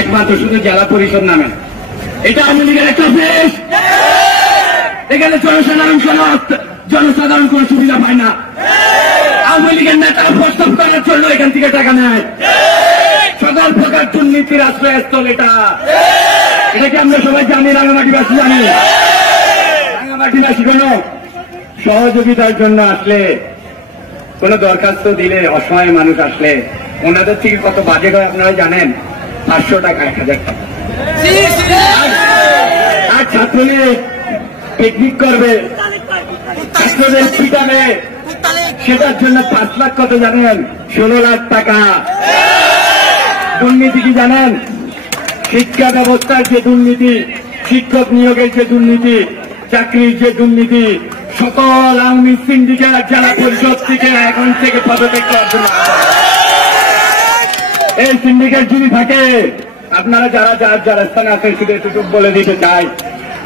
একমাত্র শুধু জেলা পরিষদ নামে এটা আওয়ামী লীগের একটা অফিস। এখানে জনসাধারণ কোন সুবিধা পায় না। আওয়ামী লীগের নেতা প্রস্তাব করার জন্য এখান থেকে টাকা নেয়। সকল প্রকার দুর্নীতির আশ্রয়স্থল এটা। এটাকে আমরা সবাই জানি, রাঙামাটিবাসী জানি। রাঙামাটিবাসী কোন সহযোগিতার জন্য আসলে, কোন দরখাস্ত দিলে, অসহায় মানুষ আসলে ওনাদের থেকে কত বাজেট হয় আপনারা জানেন? 500 টাকা, 1000 টাকা। আর ছাত্রলীগ পিকনিক করবে, ছাত্রদের পিটাবে, সেটার জন্য 5 লাখ কত জানেন? 16 লাখ টাকা। দুর্নীতি কি জানেন? শিক্ষা ব্যবস্থার যে দুর্নীতি, শিক্ষক নিয়োগের যে দুর্নীতি, চাকরির যে দুর্নীতি, সকল আওয়ামী সিন্ডিকেট জেলা পরিষদ থেকে এখন থেকে পদত্যাগ করার জন্য। এই সিন্ডিকেট যদি থাকে, আপনারা যারা যারা স্থানে আছেন শুধু এটুকু বলে দিতে চাই,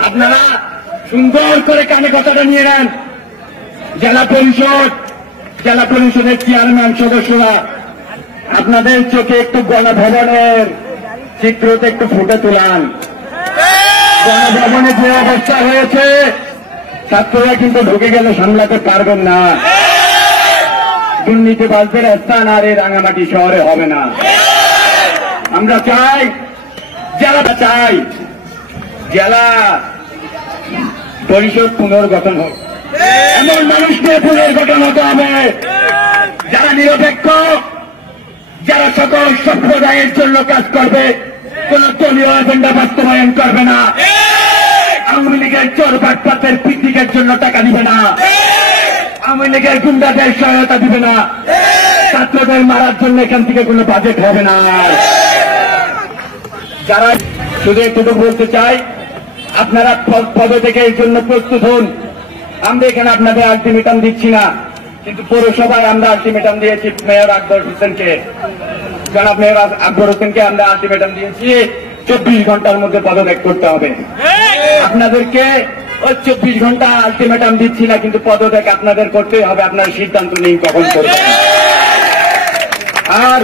আপনারা সুন্দর করে কানে কথাটা নিয়ে নেন। জেলা পরিষদের চেয়ারম্যান সদস্যরা আপনাদের চোখে একটু গণভবনের চিত্রতে একটু ফুটে তোলান। গণভবনে যে অবস্থা হয়েছে, ছাত্ররা কিন্তু ঢুকে গেলে সামলাতে পারবেন না। দুর্নীতিবাজদের স্থান আর এই রাঙামাটি শহরে হবে না। আমরা চাই, জেলা পরিষদ পুনর্গঠন হোক। এমন মানুষকে পুনর্গঠন হতে হবে যারা নিরপেক্ষ, যারা সকল সম্প্রদায়ের জন্য কাজ করবে, কোন দলীয় এজেন্ডা বাস্তবায়ন করবে না। আওয়ামী লীগের চোর বাটপাতের পিকনিকের জন্য টাকা দিবে না। আওয়ামী লীগের গুন্ডাদের সহায়তা দিবে না। ছাত্রদের মারার জন্য এখান থেকে কোনো বাজেট হবে না। যারা শুধু একটু বলতে চাই, আপনারা পদত্যাগের জন্য প্রস্তুত হন। আমরা এখানে আপনাদের আলটিমেটাম দিচ্ছি না, কিন্তু পৌরসভায় আমরা আলটিমেটাম দিয়েছি মেয়র আকবর হোসেনকে, জনাব মেয়র আকবর হোসেনকে আমরা আলটিমেটাম দিয়েছি 24 ঘন্টার মধ্যে পদত্যাগ করতে হবে। আপনাদেরকে ওই 24 ঘন্টা আলটিমেটাম দিচ্ছি না, কিন্তু পদত্যাগ আপনাদের করতেই হবে। আপনার সিদ্ধান্ত নিন কখন করবেন। আর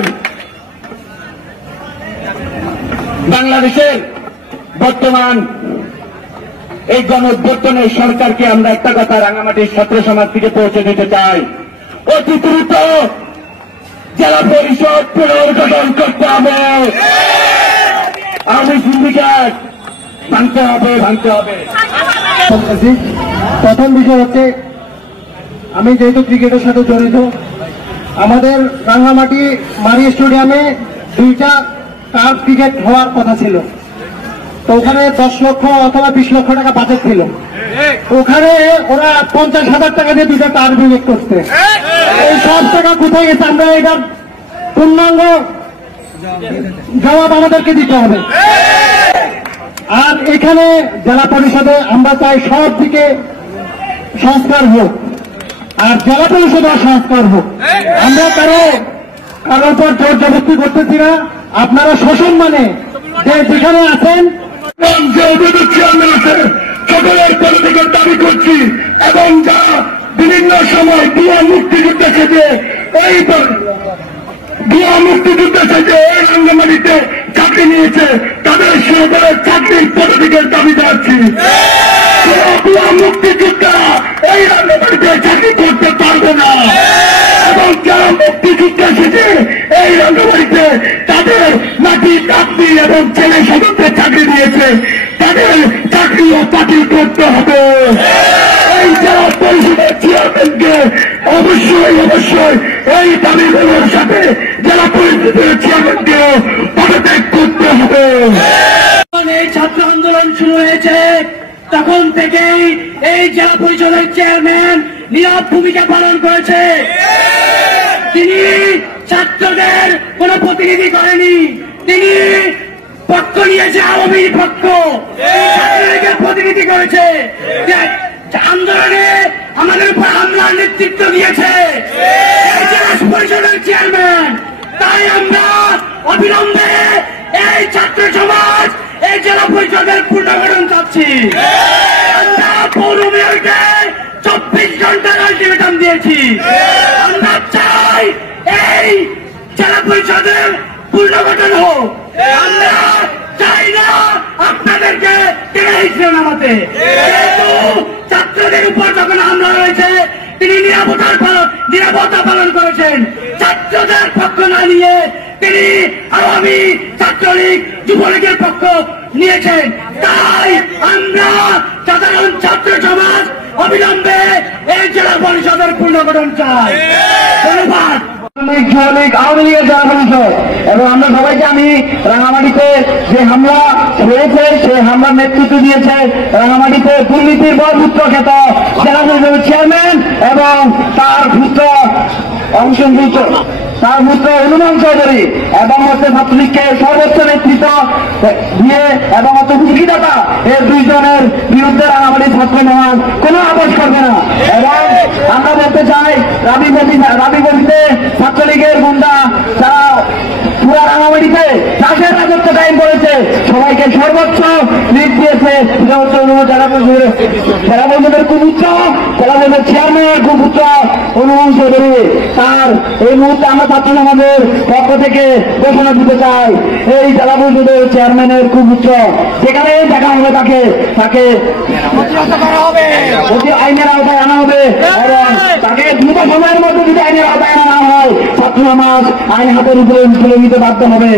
বাংলাদেশের বর্তমান এই গণঅভ্যুত্থানের সরকারকে আমরা একটা কথা রাঙামাটির ছাত্র সমাজ থেকে পৌঁছে দিতে চাই, অতি দ্রুত জেলা পরিষদ পুনর্গঠন করতে হবে। আওয়ামী সিন্ডিকেট ভাঙতে হবে। প্রথম বিষয় হচ্ছে, আমি যেহেতু ক্রিকেটের সাথে জড়িত, আমাদের রাঙামাটি মারি স্টেডিয়ামে 2টা কাপ ক্রিকেট হওয়ার কথা ছিল। তো ওখানে 10 লক্ষ অথবা 20 লক্ষ টাকা বাজেট ছিল। ওখানে ওরা 50,000 টাকা দিয়ে 2টা টার বিনিয়োগ করছে। এই সব টাকা কোথায় গেছে? আমরা এটার পূর্ণাঙ্গ জবাব আমাদেরকে দিতে হবে। আর এখানে জেলা পরিষদে আমরা চাই সব দিকে সংস্কার হোক, আর জেলা পরিষদের সংস্কার হোক। আমরা কারোর উপর জোর জবরদস্তি করতেছি না। আপনারা সসম্মানে যেখানে আছেন, যে চেয়ারম্যান আছে সকলের পদত্যাগের দাবি করছি, এবং যারা বিভিন্ন সময় ভুয়া মুক্তিযুদ্ধ সেজে এই রাঙ্গামাটিতে চাকরি নিয়েছে, তাদের সকলের চাকরির পদত্যাগের দাবি জানাচ্ছি। ভুয়া মুক্তিযোদ্ধা এই রাঙ্গামাটিতে চাকরি করতে পারবে না, এবং যারা মুক্তিযুদ্ধ সেজে এই রাঙ্গামাটিতে তাদের নাতি নাতনি এবং ছেলে সদস্যের চাকরি দিয়েছে, তাদের চাকরিও বাতিল করতে হবে। এই জেলা পরিষদের চেয়ারম্যানকে অবশ্যই এই দাবিগুলোর সাথে জেলা পরিষদের চেয়ারম্যানকে পদত্যাগ করতে হবে। এই ছাত্র আন্দোলন শুরু হয়েছে তখন থেকেই এই জেলা পরিষদের চেয়ারম্যান নীরব ভূমিকা পালন করেছে। তিনি ছাত্রদের কোন প্রতিনিধি করেনি, তিনি পক্ষ নিয়েছে আওয়ামী পক্ষ, ছাত্রলীগের প্রতিনিধি করেছে। আন্দোলনে আমাদের উপর হামলার নেতৃত্ব দিয়েছে এই জেলা পরিষদের চেয়ারম্যান। তাই আমরা অবিলম্বে এই ছাত্র সমাজ এই জেলা পরিষদের পুনর্গঠন চাচ্ছি। আমরা পৌর 24 ঘন্টার আলটিমেটাম দিয়েছি। আমরা চাই এই জেলা পরিষদের পুনর্গঠন হোক। আমরা চাই না আপনাদেরকে টেনে হিসেবে নামাতে। কিন্তু ছাত্রদের উপর যখন হামলা হয়েছে তিনি নিরাপত্তা পালন করেছেন। ছাত্রদের পক্ষ না নিয়ে তিনি আওয়ামী ছাত্রলীগ যুবলীগের পক্ষ নিয়েছেন। তাই আমরা সাধারণ ছাত্র সমাজ অবিলম্বে এই জেলা পরিষদের পুনর্গঠন চাই। ধন্যবাদ। যুবলীগ আওয়ামী লীগের জেলা পরিষদ এবং আমরা সবাই জানি রাঙামাটিতে যে হামলা হয়েছে সেই হামলার নেতৃত্ব দিয়েছে রাঙামাটিতে দুর্নীতির বরপুত্র খ্যাত জেলা পরিষদের চেয়ারম্যান এবং তার পুত্র হনুমান চৌধুরী এবং ছাত্রলীগকে সর্বোচ্চ নেতৃত্ব দিয়ে এবং হুমকিদাতা এই দুইজনের বিরুদ্ধে রাঙামাটি ছাত্র সমাজ কোনো আপোষ করবে না। এবং আমরা বলতে চাই রাবিগঞ্জে ছাত্রলীগের গুন্ডা যারা পুরা রাঙামাটিতে চাষের রাজত্ব কায়েম করেছে সবাইকে সর্বোচ্চ লিড দিয়েছে। জেলা পরিষদের কুপুত্র জেলা পরিষদের চেয়ারম্যান কুপুত্র হনুমান চৌধুরী তার এই মুহূর্তে আমরা ছাত্র সমাজের পক্ষ থেকে ঘোষণা দিতে চাই এই জেলা পরিষদের চেয়ারম্যানের কুপুত্র যেখানে দেখা হবে তাকে আইনের আওতায় আনা হবে এবং তাকে দ্রুত সময়ের মধ্যে যদি আইনের আওতায় আনা হয় ছাত্র সমাজ আইন হাতের উপরে তুলে নিতে বাধ্য হবে।